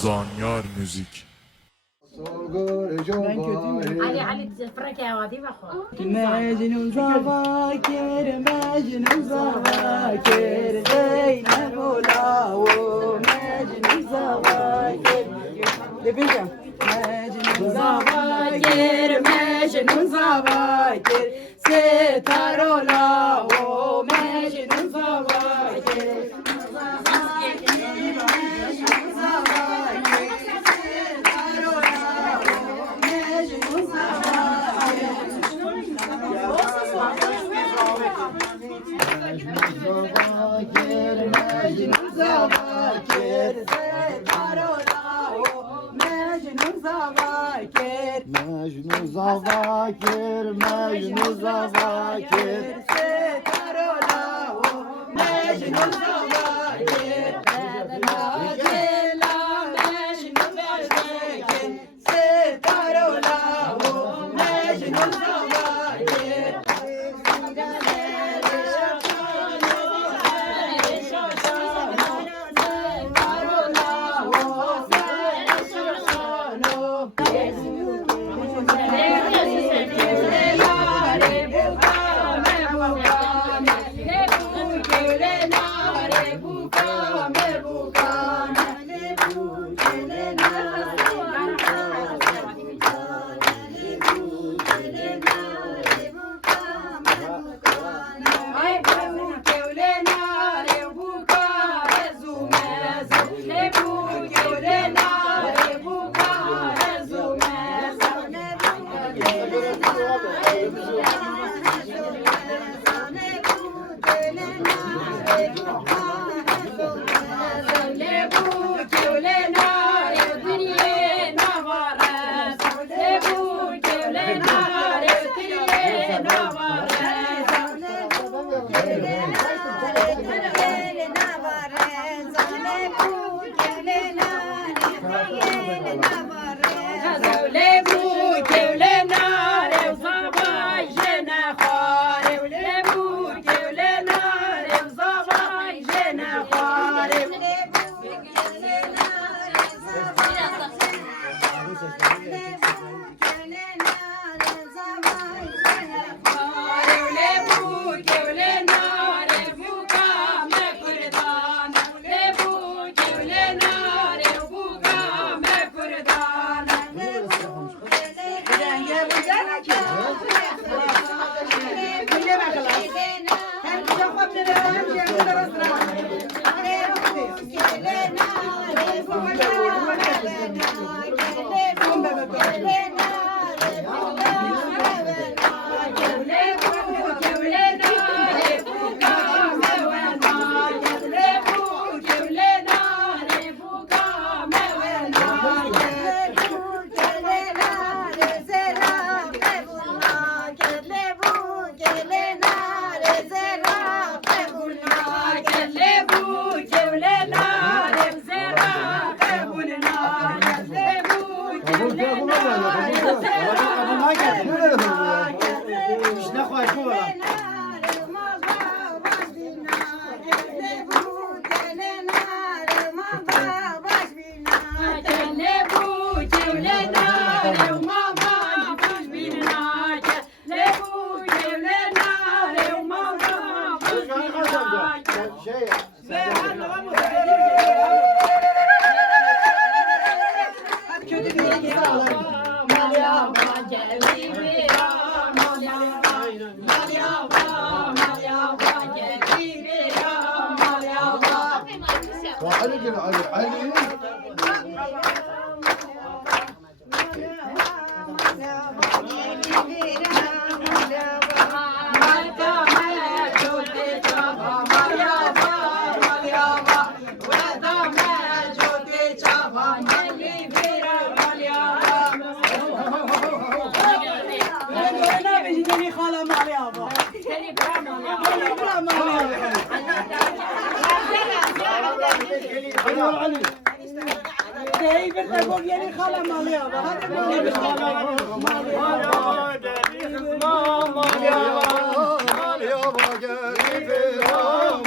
Zanyar Müzik. Ali frak yavadi bakho. Mecnun zavakir, Mecnun zavakir, Zeynep olavu, Mecnun zavakir. Yapacağım. Mecnun zavakir, Mecnun zavakir, Setar olavu, Mecnun zavakir. Mecnun zavakir, Setar olavu, Mecnun zavakir. Mecnun zavakir, Mecnun zavakir. Setar olavu, Mecnun zavakir. Acela Mecnun zavakir, Setar olavu, Mecnun zavakir.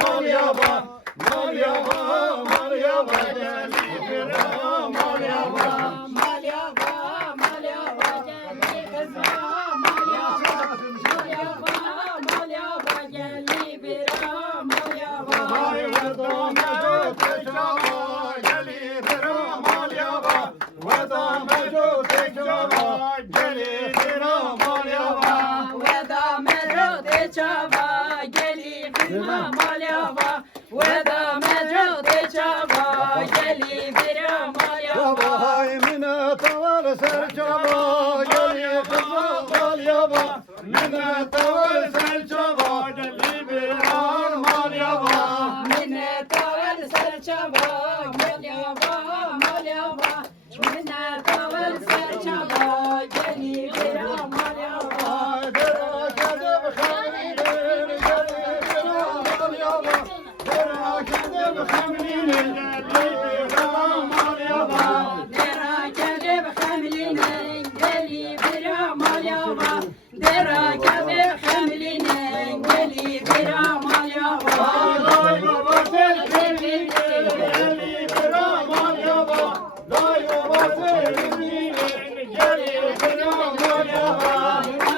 Mal yava, mal yava, ودا مجد چوا گلی برام یا Vay minnet var ser çaba geli kızıl yaba minnet var ser çaba geli bir amal yaba minnet var serçaba malyaba malyaba minnet var serçaba geli برام malyaba Derakedim hamlinin geli bir amal yaba Derakedim hamlinin geli bir amal yaba Derakede hamlinin geli برام malyaba Derakede hamlinin geli برام malyaba Lay baba sevgilinin geli bir amal yaba Lay baba sevgilinin geli bir amal yaba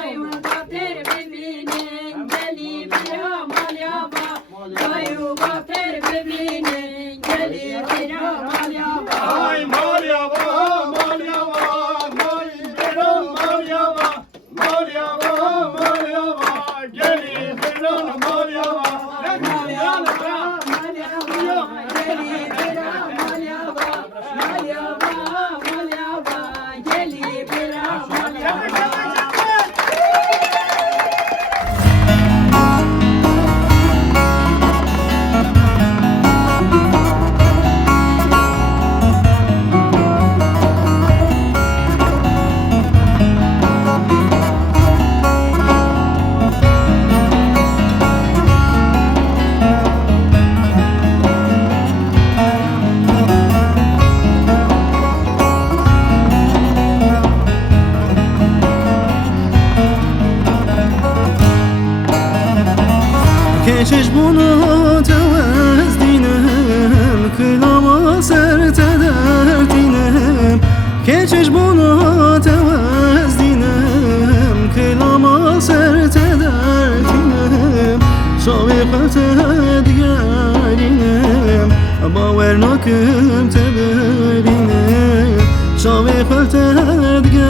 Ayuba terbibinin geli برام malyaba Ayuba terbibinin geli برام malyaba Ay mal yaba, mal yaba, mal beram mal yaba, mal yaba, mal yaba, gelin beram mal yaba. Malyaba malyaba geli برام malyaba Malyaba malyaba geli برام malyaba Keşiş bunu tevez dinem Kılama sert eder dinem Keşiş bunu tevez dinem Kılama sert eder dinem Şavikat edgerinem Baver nakım teberinem Şavikat edgerinem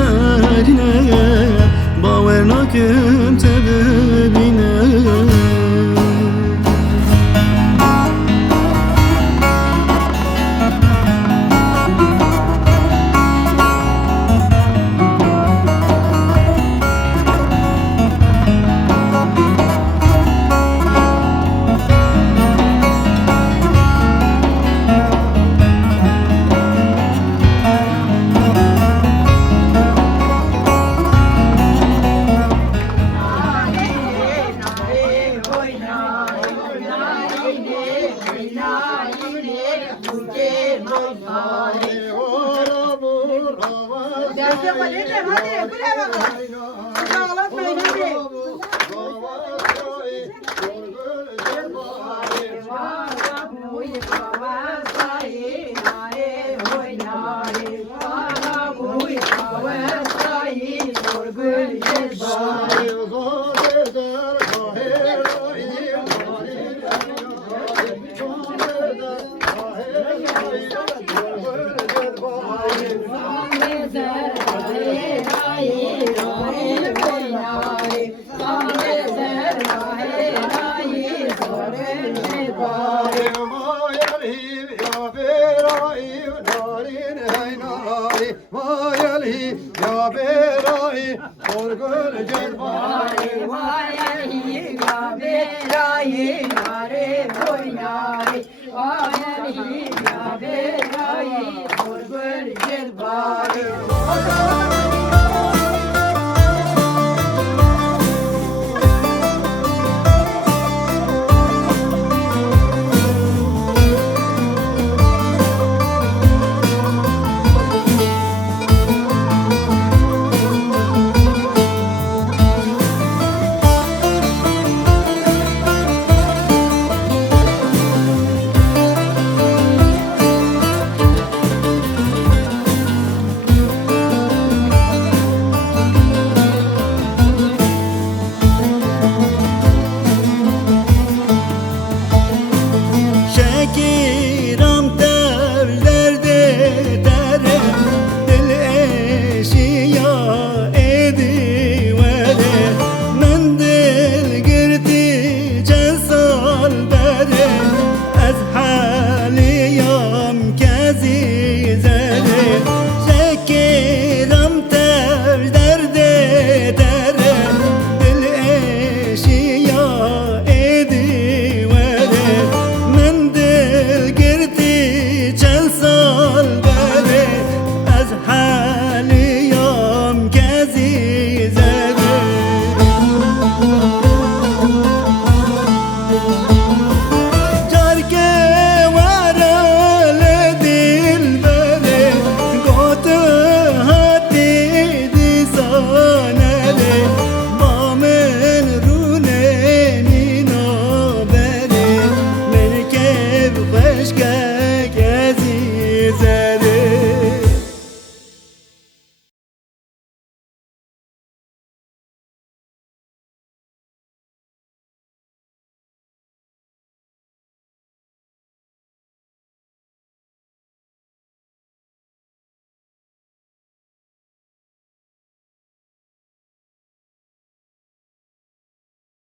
Baver nakım teberinem Ya berai, orgul cezbari, Vay Ali ya berayi nare boynari Vay Ali ya berayi sorgul celbari